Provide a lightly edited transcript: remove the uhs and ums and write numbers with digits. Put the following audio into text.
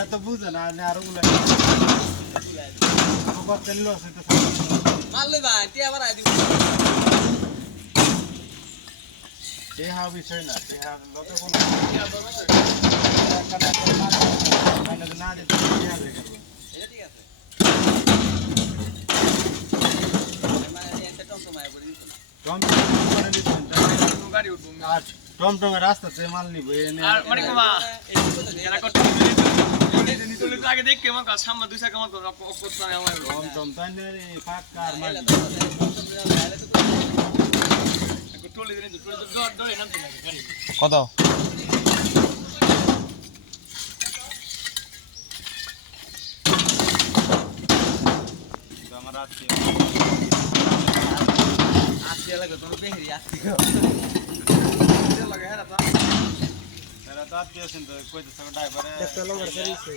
ওরা তো বুঝে না আর ওগুলা বাচ্চা নিল মারলে ভাই তে আবার আই দিব টেহা বিষয় না টেহা লোকে কোন না দিতে টেহা দেখে এটা ঠিক আছে মানে একটা টমটমায় বলি দিত না টমটমের রাস্তাতে মাল নিব আর মানে কমা কেন করতে নিতলে তো আগে দেখ কেমন কাজ সামনে দুই চাকা মত অপরটা আমার টমটম তাই না রে পাক্কার মাল টলে দিন টলে ডর ডরে নাম তো গাড়ি কত আমার রাত্রি আসছে লাগে তুমি বেহরি আসছে লাগে হেরা তো এরা তো আত্মীয় আছেন তো কইতেছে ড্রাইভারে একটা লঙ্গর সারিছে